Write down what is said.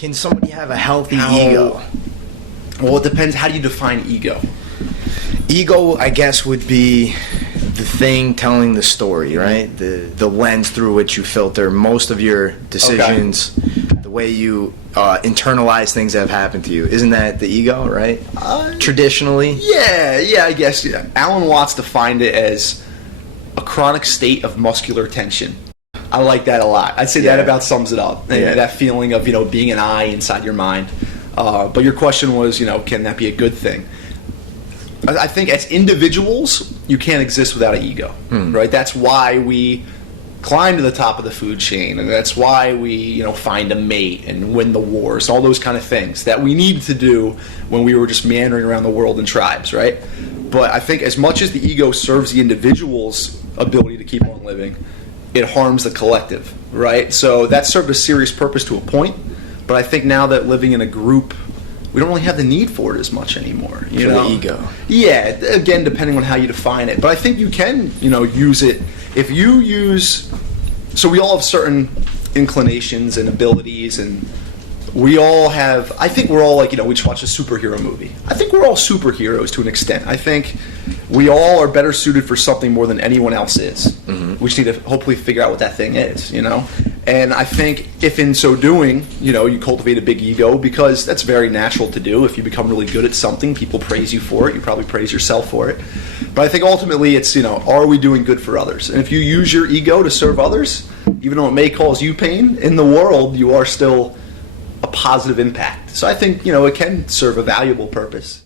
Can somebody have a healthy ego? Well, it depends. How do you define ego? Ego, I guess, would be the thing telling the story, right? The lens through which you filter most of your decisions, the way you internalize things that have happened to you. Isn't that the ego, right? Traditionally? Yeah, I guess. Yeah. Alan Watts defined it as a chronic state of muscular tension. I like that a lot. I'd say that about sums it up. That feeling of, being an eye inside your mind. But your question was, can that be a good thing? I think as individuals, you can't exist without an ego, right? That's why we climb to the top of the food chain, and that's why we, find a mate and win the wars, all those kind of things that we needed to do when we were just meandering around the world in tribes, right? But I think as much as the ego serves the individual's ability to keep on living, it harms the collective, right? So that served a serious purpose to a point, but I think now that living in a group, we don't really have the need for it as much anymore. For the ego. Yeah, again, depending on how you define it. But I think you can, use it. If you use... So we all have certain inclinations and abilities, and we all have... I think we're all like, we just watch a superhero movie. I think we're all superheroes to an extent. I think we all are better suited for something more than anyone else is. We just need to hopefully figure out what that thing is, And I think if in so doing, you cultivate a big ego, because that's very natural to do. If you become really good at something, people praise you for it. You probably praise yourself for it. But I think ultimately it's, are we doing good for others? And if you use your ego to serve others, even though it may cause you pain, in the world you are still a positive impact. So I think, it can serve a valuable purpose.